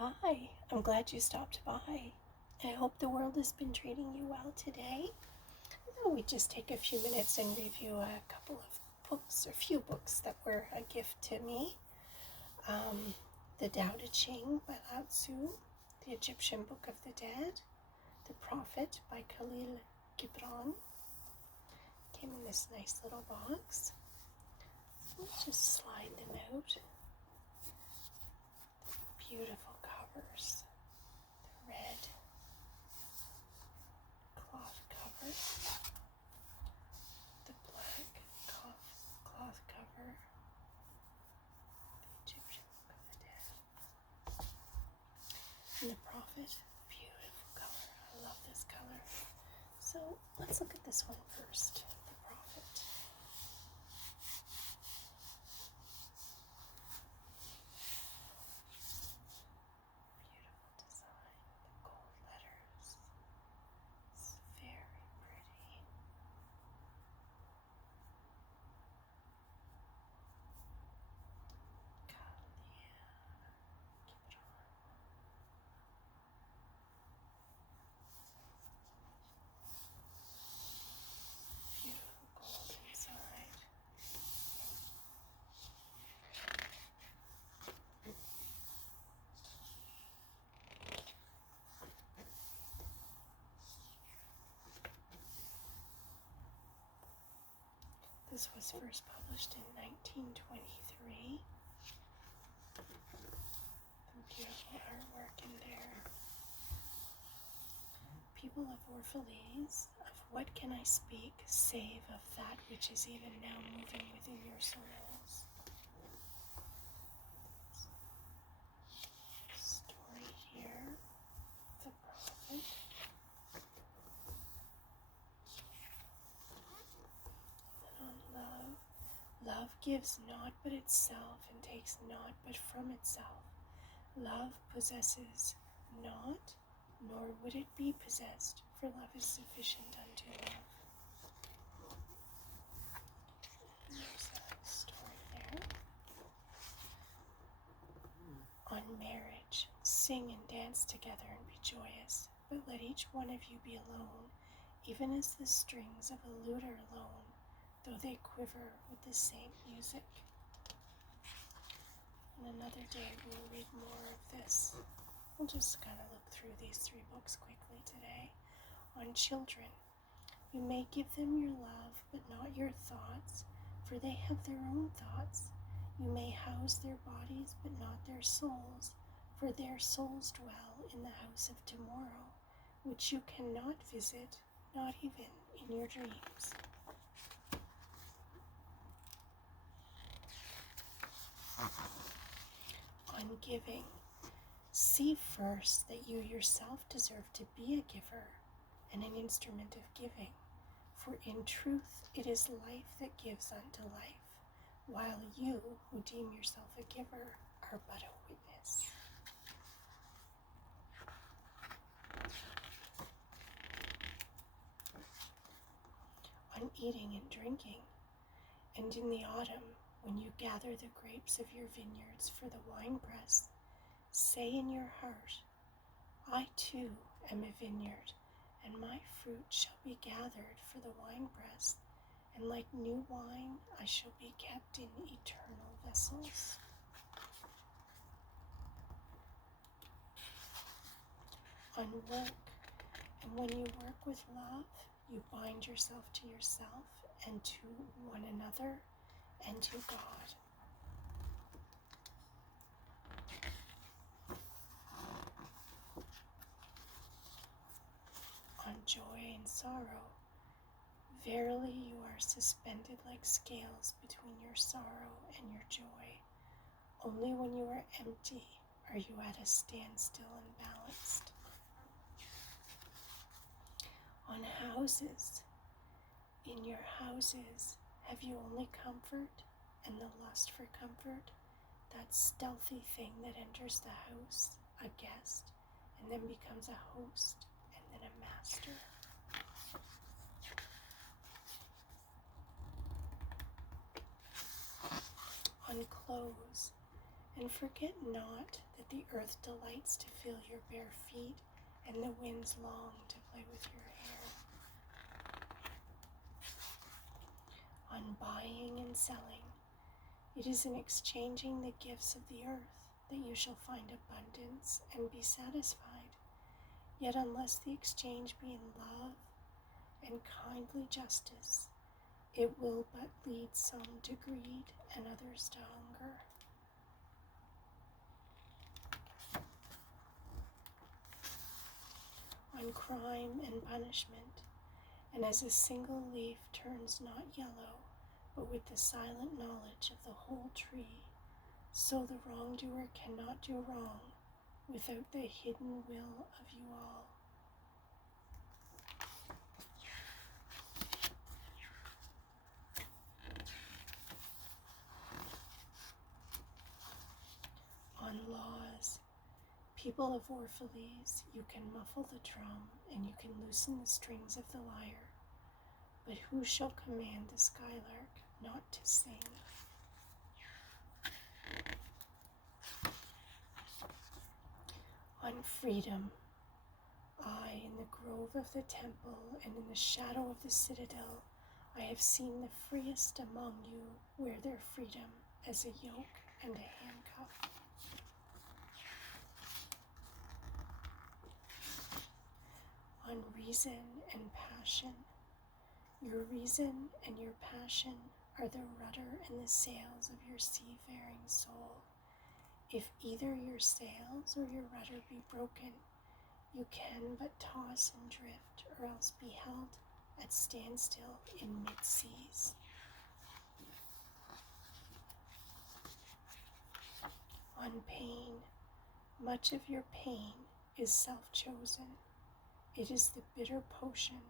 Hi, I'm glad you stopped by. I hope the world has been treating you well today. We just take a few minutes and review a couple of books, or few books that were a gift to me. The Tao Te Ching by Lao Tzu, The Egyptian Book of the Dead, The Prophet by Khalil Gibran. Came in this nice little box. Let's just slide them out. Beautiful covers. The red cloth cover, the black cloth cover, the Egyptian Book of the Dead, and the Prophet. Beautiful color. I love this color. So let's look at this one first, the Prophet. Beautiful design, the gold letters. It's very pretty. Beautiful gold inside. This was first published in 1923. Some beautiful artwork in there. People of Orphalese, of what can I speak, save of that which is even now moving within your souls? Story here, the Prophet. And on love. Love gives not but itself and takes not but from itself. Love possesses not, nor would it be possessed, for love is sufficient unto love. And there's a story there. On marriage, sing and dance together and be joyous, but let each one of you be alone, even as the strings of a lute are alone, though they quiver with the same music. And another day we'll read more of this. We'll just kind of look through these 3 books quickly today. On children, you may give them your love, but not your thoughts, for they have their own thoughts. You may house their bodies, but not their souls, for their souls dwell in the house of tomorrow, which you cannot visit, not even in your dreams. On giving, see first that you yourself deserve to be a giver and an instrument of giving, for in truth it is life that gives unto life, while you, who deem yourself a giver, are but a witness. On eating and drinking, and in the autumn, when you gather the grapes of your vineyards for the winepress, say in your heart, I too am a vineyard, and my fruit shall be gathered for the winepress, and like new wine I shall be kept in eternal vessels. On work, and when you work with love, you bind yourself to yourself and to one another and to God. On joy and sorrow, verily you are suspended like scales between your sorrow and your joy. Only when you are empty are you at a standstill and balanced. On houses, in your houses, have you only comfort and the lust for comfort, that stealthy thing that enters the house, a guest, and then becomes a host, and then a master? On clothes, and forget not that the earth delights to feel your bare feet, and the winds long to play with your hair. On buying and selling, it is in exchanging the gifts of the earth that you shall find abundance and be satisfied. Yet unless the exchange be in love and kindly justice, it will but lead some to greed and others to hunger. On crime and punishment, and as a single leaf turns not yellow, but with the silent knowledge of the whole tree, so the wrongdoer cannot do wrong without the hidden will of you all. On laws, people of Orphalese, you can muffle the drum and you can loosen the strings of the lyre, but who shall command the skylark not to sing? On freedom, I, in the grove of the temple and in the shadow of the citadel, I have seen the freest among you wear their freedom as a yoke and a handcuff. On reason and passion, your reason and your passion are the rudder and the sails of your seafaring soul. If either your sails or your rudder be broken, you can but toss and drift, or else be held at standstill in mid-seas. On pain, much of your pain is self-chosen. It is the bitter potion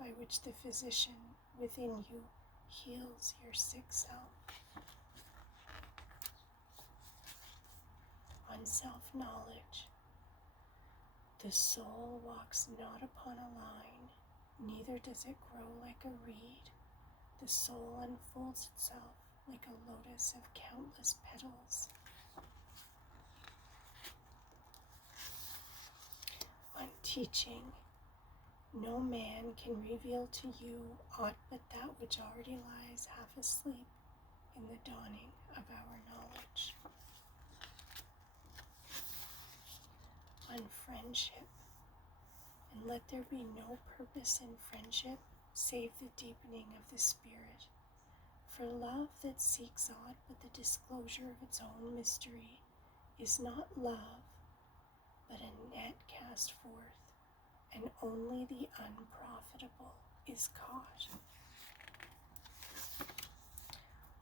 by which the physician within you heals your sick self. On self-knowledge, the soul walks not upon a line, neither does it grow like a reed. The soul unfolds itself like a lotus of countless petals. On teaching, no man can reveal to you aught but that which already lies half asleep in the dawning of our knowledge. On friendship, and let there be no purpose in friendship save the deepening of the spirit. For love that seeks aught but the disclosure of its own mystery is not love, but a net cast forth, and only the unprofitable is caught.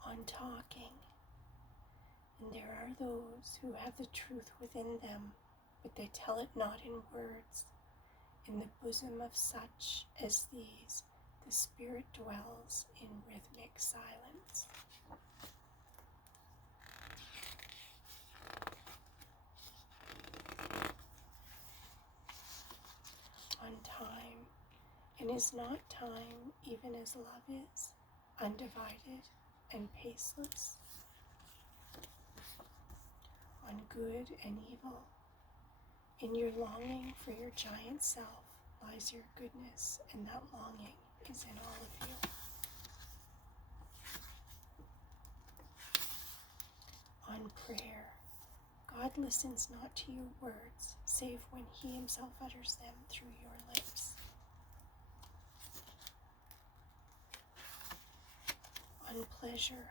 On talking, and there are those who have the truth within them, but they tell it not in words. In the bosom of such as these, the spirit dwells in rhythmic silence. On time, and is not time even as love is, undivided and paceless? On good and evil, in your longing for your giant self lies your goodness, and that longing is in all of you. On prayer, God listens not to your words, save when he himself utters them through your lips. On pleasure,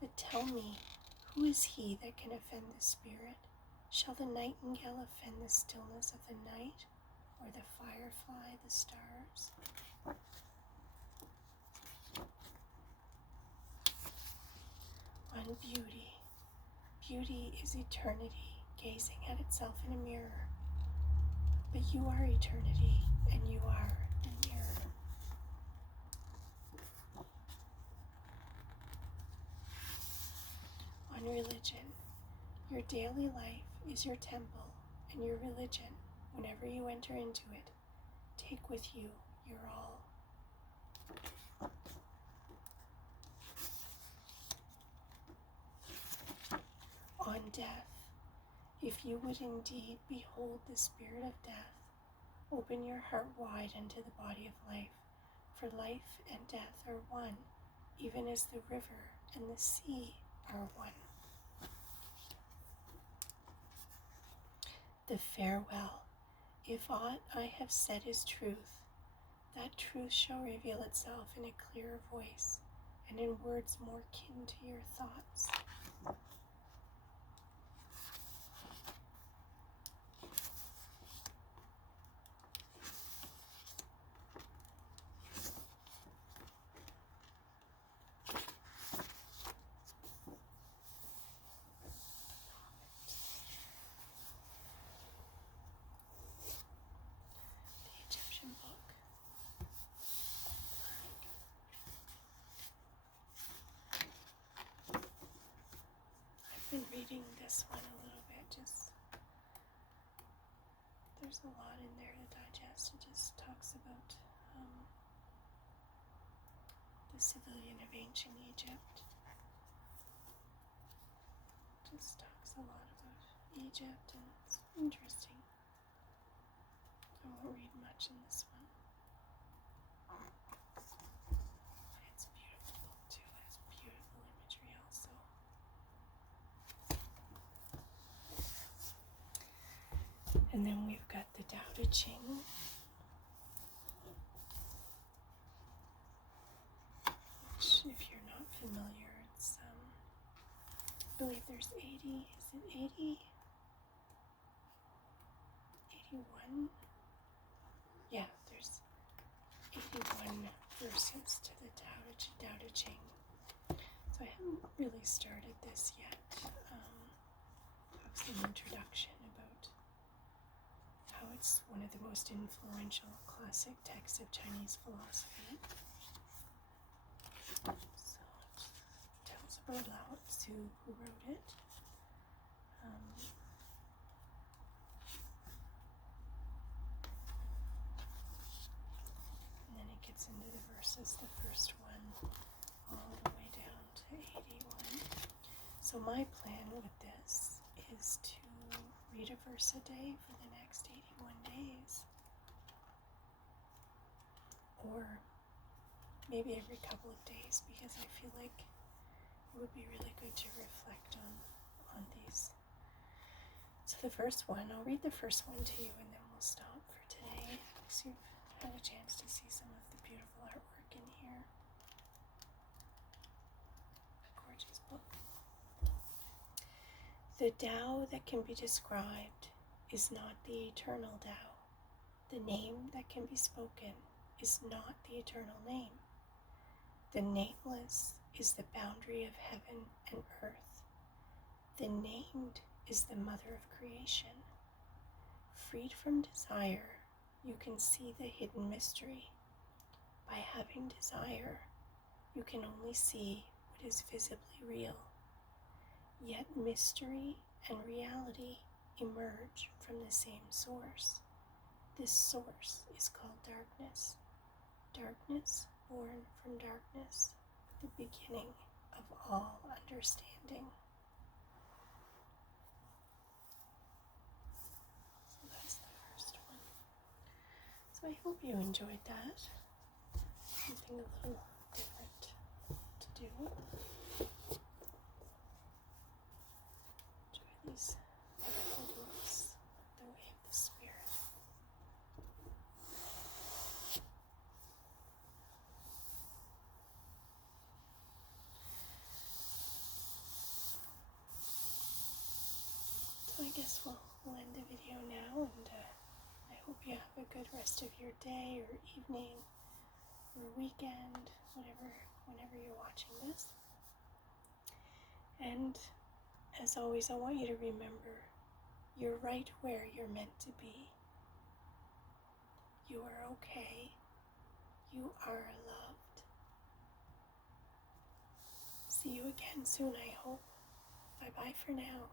but tell me, who is he that can offend the spirit? Shall the nightingale offend the stillness of the night, or the firefly the stars? On beauty, beauty is eternity gazing at itself in a mirror, but you are eternity, and you are the mirror. On religion, your daily life is your temple, and your religion, whenever you enter into it, take with you your all. On death, If you would indeed behold the spirit of death, open your heart wide unto the body of life, for life and death are one, even as the river and the sea are one. The farewell. If aught I have said is truth, that truth shall reveal itself in a clearer voice and in words more kin to your thoughts. Been reading this one a little bit, there's a lot in there to digest. It just talks about the civilian of ancient Egypt. Just talks a lot about Egypt, and it's interesting. I won't read much in this one. It's a beautiful book too. It has beautiful imagery also. And then we've got the Tao Te Ching, which, if you're not familiar, it's, I believe there's 80, is it 80? 81? Yeah, there's 81 verses to the Tao Te Ching. So I haven't really started this yet. Talks an introduction about how it's one of the most influential classic texts of Chinese philosophy. So it tells about Lao Tzu, who wrote it. And then it gets into the verses, the first one, all the way down to 81. So my plan with this is to read a verse a day for the next 81 days. Or maybe every couple of days, because I feel like it would be really good to reflect on these. So the first one, I'll read the first one to you and then we'll stop for today, so you've had a chance to see some of the beautiful artwork in here. A gorgeous book. The Tao that can be described is not the eternal Tao. The name that can be spoken is not the eternal name. The nameless is the boundary of heaven and earth. The named is the mother of creation. Freed from desire, you can see the hidden mystery. By having desire, you can only see what is visibly real. Yet mystery and reality emerge from the same source. This source is called darkness. Darkness born from darkness, the beginning of all understanding. So that's the first one. So I hope you enjoyed that. Something a little different to do. Enjoy these beautiful books, The Way of the Spirit. So I guess we'll end the video now, and I hope you have a good rest of your day or evening or weekend, whenever you're watching this. And as always, I want you to remember, you're right where you're meant to be. You are okay. You are loved. See you again soon, I hope. Bye-bye for now.